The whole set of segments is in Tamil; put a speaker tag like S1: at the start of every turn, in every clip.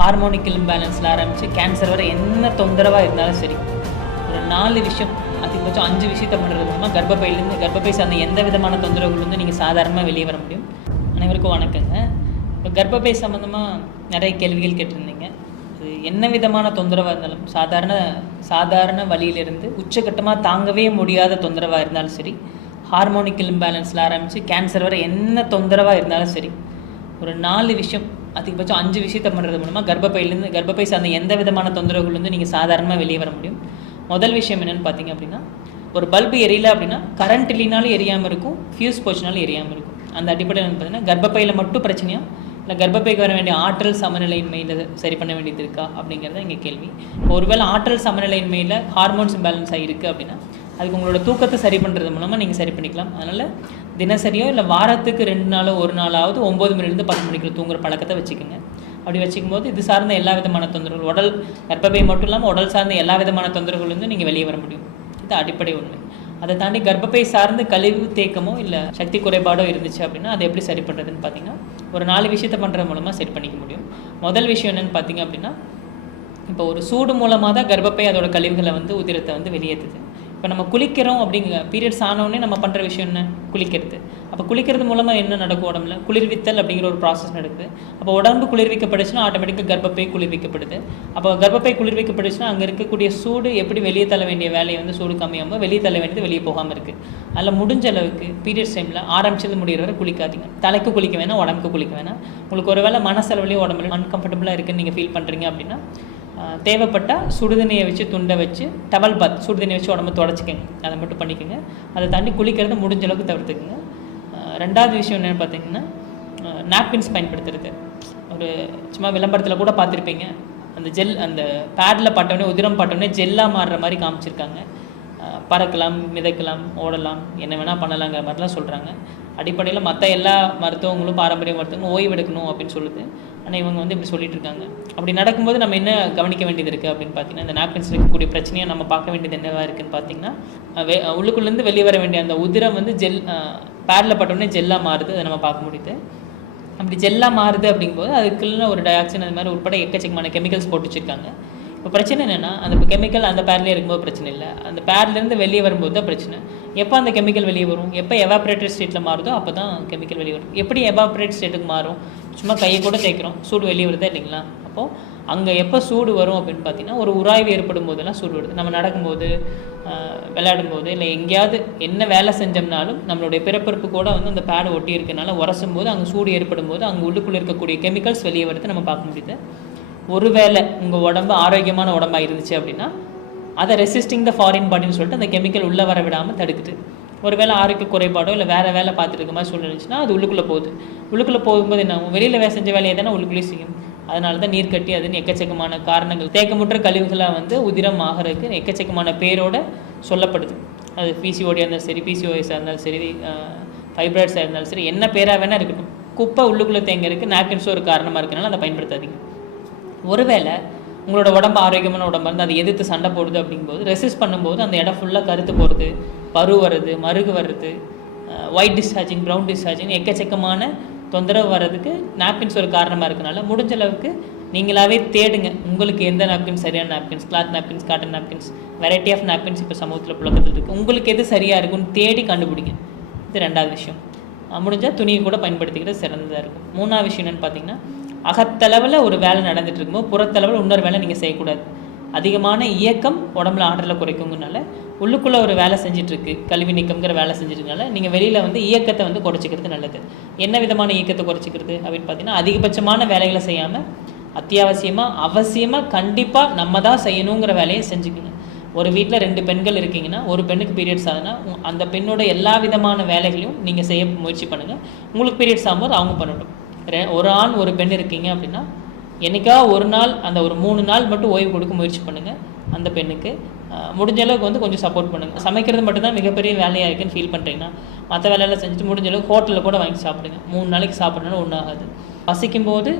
S1: ஹார்மோனிக்கல் இம்பேலன்ஸில் ஆரம்பித்து கேன்சர் வரை என்ன தொந்தரவாக இருந்தாலும் சரி ஒரு நாலு விஷயம் அதிகபட்சம் அஞ்சு விஷயத்த பண்ணுறது மூலமாக கர்ப்பப்பையிலேருந்து கர்ப்பப்பை சார்ந்த எந்த விதமான தொந்தரவுலேருந்து நீங்கள் சாதாரணமாக வெளியே வர முடியும். அனைவருக்கும் வணக்கங்க. இப்போ கர்ப்பப்பை சம்மந்தமாக நிறைய கேள்விகள் கேட்டிருந்தீங்க. அது என்ன விதமான தொந்தரவாக இருந்தாலும் சாதாரண சாதாரண வழியிலிருந்து உச்சக்கட்டமாக தாங்கவே முடியாத தொந்தரவாக இருந்தாலும் சரி ஹார்மோனிக்கல் இம்பேலன்ஸில் ஆரம்பித்து கேன்சர் வரை என்ன தொந்தரவாக இருந்தாலும் சரி ஒரு நாலு விஷயம் அதிகபட்சம் அஞ்சு விஷயத்தை பண்ணுறது மூலமாக கர்ப்பப்பையிலேருந்து கர்ப்பப்பை சார்ந்த எந்த விதமான தொந்தரவுலேருந்து நீங்கள் சாதாரணமாக வெளியே வர முடியும். முதல் விஷயம் என்னென்னு பார்த்தீங்க அப்படின்னா ஒரு பல்பு எரியல அப்படின்னா கரண்ட் இல்லைனாலும் எரியாமல் இருக்கும் ஃபியூஸ் போச்சுனாலும் எரியாமல் இருக்கும். அந்த அடிப்படையில் பார்த்தீங்கன்னா கர்ப்பப்பையில் மட்டும் பிரச்சனையா இல்லை கர்ப்பப்பைக்கு வர வேண்டிய ஆற்றல் சமநிலையின்மையில் சரி பண்ண வேண்டியது இருக்கா அப்படிங்கிறத இங்கே கேள்வி. ஒருவேளை ஆற்றல் சமநிலையின்மையில் ஹார்மோன்ஸ் பேலன்ஸ் ஆகிருக்கு அப்படின்னா அதுக்கு உங்களோட தூக்கத்தை சரி பண்ணுறது மூலமாக நீங்கள் சரி பண்ணிக்கலாம். அதனால் தினசரியோ இல்லை வாரத்துக்கு ரெண்டு நாளோ ஒரு நாளாவது ஒம்பது மணிலேருந்து பத்து மணிக்குள்ள தூங்குற பழக்கத்தை வச்சுக்கோங்க. அப்படி வச்சுக்கும் போது இது சார்ந்த எல்லா விதமான தொந்தரவுகள் உடல் கர்ப்பப்பை மட்டும் இல்லாமல் உடல் சார்ந்த எல்லா விதமான தொந்தரவுலேருந்து நீங்கள் வெளியே வர முடியும். இது அடிப்படை உண்மை. அதை தாண்டி கர்ப்பப்பை சார்ந்து கழிவு தேக்கமோ இல்லை சக்தி குறைபாடோ இருந்துச்சு அப்படின்னா அதை எப்படி சரி பண்ணுறதுன்னு பார்த்தீங்கன்னா ஒரு நாலு விஷயத்த பண்ணுறது மூலமாக சரி பண்ணிக்க முடியும். முதல் விஷயம் என்னென்னு பார்த்தீங்க அப்படின்னா இப்போ ஒரு சூடு மூலமாக தான் கர்ப்பப்பை அதோட கழிவுகளை வந்து உதிரத்தை வந்து வெளியேற்றுது இப்போ நம்ம குளிக்கிறோம் அப்படிங்க பீரியட்ஸ் ஆனவுடனே நம்ம பண்ணுற விஷயம் என்ன? குளிக்கிறது. அப்போ குளிக்கிறது மூலமாக என்ன நடக்கும் உடம்புல? குளிர்வித்தல் அப்படிங்கிற ஒரு ப்ராசஸ் நடக்குது. அப்போ உடம்பு குளிர்விக்கப்படுச்சுன்னா ஆட்டோமேட்டிக்காக கர்ப்பப்பை குளிர்விக்கப்படுது. அப்போ கர்ப்பப்பை குளிர்விக்கப்படுச்சுன்னா அங்கே இருக்கக்கூடிய சூடு எப்படி வெளியே தள்ள வேண்டிய வேலையை வந்து சூடு கம்மியாமல் வெளியே தள்ள வேண்டியது வெளியே போகாமல் இருக்குது அதில் முடிஞ்ச அளவுக்கு பீரியட்ஸ் டைமில் ஆரம்பிச்சது முடிகிற வரை குளிக்காதீங்க. தலைக்கு குளிக்க வேணாம் உடம்புக்கு குளிக்க வேணாம். உங்களுக்கு ஒருவேளை மனசளவுலேயே உடம்புல அன்கம்ஃபர்டபுளாக இருக்குன்னு நீங்கள் ஃபீல் பண்ணுறீங்க அப்படின்னா தேவைப்பட்டால் சுடுதண்ணியை வச்சு துண்டை வச்சு டவல் பாத் சுடுதண்ணியை வச்சு உடம்பு தொடச்சிக்கங்க. அதை மட்டும் பண்ணிக்கோங்க. அதை தாண்டி குளிக்கிறத முடிஞ்ச அளவுக்கு தவிர்த்துக்குங்க. ரெண்டாவது விஷயம் என்னென்னு பார்த்தீங்கன்னா நாப்கின்ஸ் பயன்படுத்துறது. ஒரு சும்மா விளம்பரத்தில் கூட பார்த்துருப்பீங்க. அந்த ஜெல் அந்த பேடில் பட்டவொடனே உதிரம் பட்டவொடனே ஜெல்லாக மாறுற மாதிரி காமிச்சிருக்காங்க. பறக்கலாம் மிதக்கலாம் ஓடலாம் என்ன வேணால் பண்ணலாங்கிற மாதிரிலாம் சொல்கிறாங்க அடிப்படையில் மற்ற எல்லா மருத்துவங்களும் பாரம்பரிய மருத்துவங்களும் ஓய்வு எடுக்கணும் அப்படின்னு சொல்லுது. ஆனால் இவங்க வந்து இப்படி சொல்லிட்டு இருக்காங்க. அப்படி நடக்கும்போது நம்ம என்ன கவனிக்க வேண்டியது இருக்குது அப்படின்னு பார்த்தீங்கன்னா இந்த நாப்கின்ஸ் இருக்கக்கூடிய பிரச்சனையை நம்ம பார்க்க வேண்டியது என்னவா இருக்குன்னு பார்த்தீங்கன்னா வெ உள்ளுக்குள்ளேருந்து வெளியே வர வேண்டிய அந்த உதிரம் வந்து ஜெல் பேரில் பட்டோடனே ஜெல்லாக மாறுது அதை நம்ம பார்க்க முடியுது. அப்படி ஜெல்லாக மாறுது அப்படிங்கும்போது அதுக்குள்ள ஒரு டயாக்சின் அது மாதிரி உட்பட எக்கச்சக்கமான கெமிக்கல்ஸ் போட்டு வச்சுருக்காங்க. இப்போ பிரச்சனை என்னென்னா அந்த கெமிக்கல் அந்த பேர்லேயே இருக்கும்போது பிரச்சனை இல்லை. அந்த பேர்லேருந்து வெளியே வரும்போது தான் பிரச்சனை. எப்போ அந்த கெமிக்கல் வெளியே வரும்? எப்போ எவாப்ரேட்டட் ஸ்டேட்டில் மாறுதோ அப்போ தான் கெமிக்கல் வெளியே வரும். எப்படி எவாப்ரேட் ஸ்டேட்டுக்கு மாறும்? சும்மா கையை கூட தேய்க்கிறோம். சூடு வெளியே வருதா இல்லைங்களா? அப்போது அங்கே எப்போ சூடு வரும் அப்படின்னு பார்த்தீங்கன்னா ஒரு உராய்வு ஏற்படும் போதெல்லாம் சூடு வருது. நம்ம நடக்கும்போது விளையாடும்போது இல்லை எங்கேயாவது என்ன வேலை செஞ்சோம்னாலும் நம்மளுடைய பிறப்பிறப்பு கூட வந்து அந்த பேடை ஒட்டி இருக்கனால உரசும் போது அங்கே சூடு ஏற்படும் போது அங்கே உள்ளுக்குள்ளே இருக்கக்கூடிய கெமிக்கல்ஸ் வெளியே வரது நம்ம பார்க்க முடியுது. ஒருவேளை உங்கள் உடம்பு ஆரோக்கியமான உடம்பாக இருந்துச்சு அப்படின்னா அதை ரெசிஸ்டிங் த ஃபாரின் பாடின்னு சொல்லிட்டு அந்த கெமிக்கல் உள்ளே வர விடாமல் தடுக்குது. ஒருவேளை ஆரோக்கிய குறைபாடோ இல்லை வேறு வேலை பார்த்துருக்க மாதிரி சொல்லிருந்துச்சுன்னா அது உள்ளுக்குள்ளே போகுது. உள்ளுக்குள்ளே போகும்போது என்ன ஆகும் வெளியில் வேலை செஞ்ச வேலையை தானே உள்ளுக்குள்ளேயே செய்யும். அதனால தான் நீர் கட்டி அதுன்னு எக்கச்சக்கமான காரணங்கள். தேக்கமுற்ற கழிவுகளாக வந்து உதிரம் ஆகிறதுக்கு எக்கச்சக்கமான பேரோட சொல்லப்படுது. அது பிசிஓடியாக இருந்தாலும் சரி பிசிஓஎஸாக இருந்தாலும் சரி ஃபைப்ராய்ட்ஸாக இருந்தாலும் சரி என்ன பேராக வேணால் இருக்கட்டும். குப்பை உள்ளுக்குள்ளே தேங்கிறதுக்கு நாப்கின்ஸ் ஒரு காரணமாக இருக்கனால அதை பயன்படுத்தாதீங்க. ஒருவேளை உங்களோட உடம்பு ஆரோக்கியமான உடம்பு இருந்து அதை எதிர்த்து சண்டை போடுது அப்படிங்கும்போது ரெசிஸ்ட் பண்ணும்போது அந்த இடம் ஃபுல்லாக கருத்து போகிறது பரு வர்றது மருகு வர்றது ஒயிட் டிஸ்சார்ஜிங் ப்ரௌன் டிஸ்சார்ஜிங் எக்கச்சக்கமான தொந்தரவு வர்றதுக்கு நாப்கின்ஸ் ஒரு காரணமாக இருக்கனால முடிஞ்ச அளவுக்கு நீங்களாவே தேடுங்க. உங்களுக்கு எந்த நாப்கின்ஸ் சரியான napkins cloth napkins cotton napkins variety of napkins இப்போ சமூகத்தில் புழக்கத்தில் இருக்குது உங்களுக்கு எது சரியாக இருக்கும்னு தேடி கண்டுபிடிங்க. இது ரெண்டாவது விஷயம். முடிஞ்சால் துணியை கூட பயன்படுத்திக்கிறது சிறந்ததாக இருக்கும். மூணாவது விஷயம் என்னென்னு பார்த்தீங்கன்னா அகத்தளவில் ஒரு வேலை நடந்துட்டு இருக்கும்போது புறத்தளவில் இன்னொரு வேலை நீங்கள் செய்யக்கூடாது. அதிகமான இயக்கம் உடம்புல ஆற்றலை குறைக்குங்கனால உள்ளுக்குள்ளே ஒரு வேலை செஞ்சிட்ருக்கு கல்வி நீக்கம்ங்கிற வேலை செஞ்சிருக்கனால நீங்கள் வெளியில் வந்து இயக்கத்தை வந்து குறைச்சிக்கிறது நல்லது. என்ன விதமான இயக்கத்தை குறைச்சிக்கிறது அப்படின்னு பார்த்தீங்கன்னா அதிகபட்சமான வேலைகளை செய்யாமல் அத்தியாவசியமாக அவசியமாக கண்டிப்பாக நம்ம தான் செய்யணுங்கிற வேலையை செஞ்சுக்கணும். ஒரு வீட்டில் ரெண்டு பெண்கள் இருக்கீங்கன்னா ஒரு பெண்ணுக்கு பீரியட்ஸ் ஆகுதுன்னா அந்த பெண்ணோட எல்லா விதமான வேலைகளையும் நீங்கள் செய்ய முயற்சி பண்ணுங்கள் உங்களுக்கு பீரியட்ஸ் ஆகும்போது அவங்க பண்ணட்டும். ஒரு ஆண் ஒரு பெண் இருக்கீங்க அப்படின்னா என்றைக்கா ஒரு நாள் அந்த ஒரு மூணு நாள் மட்டும் ஓய்வு கொடுக்க முயற்சி பண்ணுங்கள் அந்த பெண்ணுக்கு. முடிஞ்ச அளவுக்கு வந்து கொஞ்சம் சப்போர்ட் பண்ணுங்கள் சமைக்கிறது மட்டும்தான் மிகப்பெரிய வேலையாக இருக்குன்னு ஃபீல் பண்ணுறீங்கன்னா மற்ற வேலையெல்லாம் செஞ்சுட்டு முடிஞ்ச அளவுக்கு ஹோட்டலில் கூட வாங்கி சாப்பிடுங்க. மூணு நாளைக்கு சாப்பிட்றனால ஒன்றும் ஆகாது. பசிக்கும் போது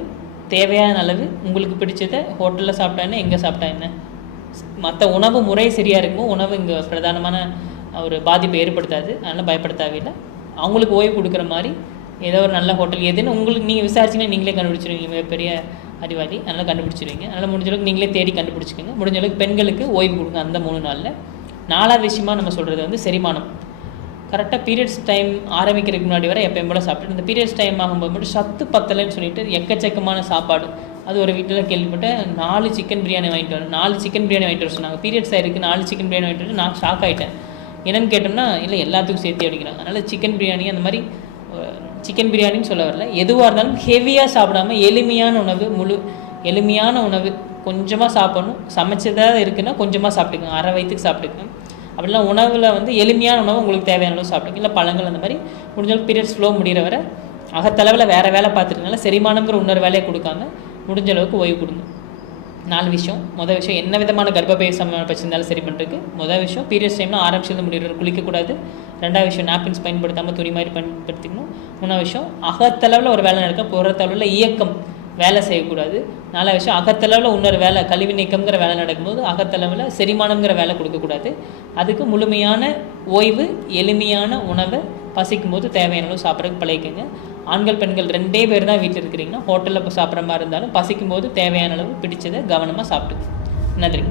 S1: தேவையான அளவு உங்களுக்கு பிடிச்சதை ஹோட்டலில் சாப்பிட்டா என்ன எங்கே சாப்பிட்டா என்ன? மற்ற உணவு முறை சரியாக இருக்குமோ உணவு இங்கே பிரதானமான ஒரு பாதிப்பை ஏற்படுத்தாது. அதனால் பயப்பட தேவையில்லை அவங்களுக்கு ஓய்வு கொடுக்குற மாதிரி ஏதோ ஒரு நல்ல ஹோட்டல் எதுன்னு உங்களுக்கு நீங்கள் விசாரிச்சிங்கன்னா நீங்களே கண்டுபிடிச்சிருவீங்க. பெரிய அறிவாளி. அதனால் கண்டுபிடிச்சிருவீங்க. அதனால் முடிஞ்ச அளவுக்கு நீங்களே தேடி கண்டுபிடிச்சிக்கோங்க. முடிஞ்ச அளவுக்கு பெண்களுக்கு ஓய்வு கொடுங்க அந்த மூணு நாளில். நாலாவது விஷயமா நம்ம சொல்கிறது வந்து செரிமானம். கரெக்டாக பீரியட்ஸ் டைம் ஆரம்பிக்கிறதுக்கு முன்னாடி வரை எப்பயும் போல சாப்பிட்டு இந்த பீரியட்ஸ் டைம் ஆகும்போது மட்டும் சத்து பத்தலைன்னு சொல்லிட்டு எக்கச்சக்கமான சாப்பாடு. அது ஒரு வீட்டில் கேள்விப்பட்டேன். நாலு சிக்கன் பிரியாணி வாங்கிட்டு வரேன் நாலு சிக்கன் பிரியாணி வாங்கிட்டு வர சொன்னாங்க. பீரியட்ஸ் ஆயிருக்கு நாலு சிக்கன் பிரியாணி வாங்கிட்டு வந்து நான் ஷாக் ஆகிட்டேன் என்னன்னு கேட்டோம்னா இல்லை எல்லாத்துக்கும் சேர்த்து அப்படிங்கிறாங்க அதனால் சிக்கன் பிரியாணி அந்த மாதிரி சிக்கன் பிரியாணின்னு சொல்ல வரல. எதுவாக இருந்தாலும் ஹெவியாக சாப்பிடாம எளிமையான உணவு முழு எளிமையான உணவு. கொஞ்சமாக சாப்பிடணும். சமைச்சதாக இருக்குன்னா கொஞ்சமாக சாப்பிட்டுக்கணும். அரை வயிற்றுக்கு சாப்பிட்டுக்கணும். அப்படிலாம் உணவில் வந்து எளிமையான உணவு உங்களுக்கு தேவையான அளவு சாப்பிடுங்க. இல்லை பழங்கள் அந்த மாதிரி முடிஞ்ச பீரியட் பீரியட்ஸ் ஃப்ளோ முடிகிற வரை அகத்தளவில் வேறு வேலை பார்த்துருக்கனால செரிமானங்கிற இன்னொரு வேலையை கொடுக்காம முடிஞ்ச அளவுக்கு ஓய்வு கொடுங்க. நாலு விஷயம். மொதல் விஷயம் என்ன விதமான கர்ப்பப்பை சம்ம பிரச்சனை இருந்தாலும் சரி பண்ணுறதுக்கு மொதல் விஷயம் பீரியட்ஸ் டைமில் ஆரம்பிச்சிருந்து முடிகிற குளிக்கக்கூடாது. ரெண்டாவது விஷயம் நாப்கின்ஸ் பயன்படுத்தாமல் துணி மாதிரி பயன்படுத்திக்கணும். மூணாவது விஷயம் அகத்தளவில் ஒரு வேலை நடக்க புறத்தளவில் இயக்கம் வேலை செய்யக்கூடாது. நாலாவது விஷயம் அகத்தளவில் இன்னொரு வேலை கழிவு நீக்கம்ங்கிற வேலை நடக்கும்போது அகத்தளவில் செரிமானம்ங்கிற வேலை கொடுக்கக்கூடாது. அதுக்கு முழுமையான ஓய்வு எளிமையான உணவை பசிக்கும் போது தேவையான அளவு சாப்பிட்றதுக்கு பழகிக்கங்க. ஆண்கள் பெண்கள் ரெண்டே பேர் தான் வீட்டில் இருக்கிறீங்கன்னா ஹோட்டலில் சாப்பிட்ற மாதிரி இருந்தாலும் பசிக்கும் போது தேவையான அளவு பிடிச்சதை கவனமாக சாப்பிட்டுங்க நன்றி.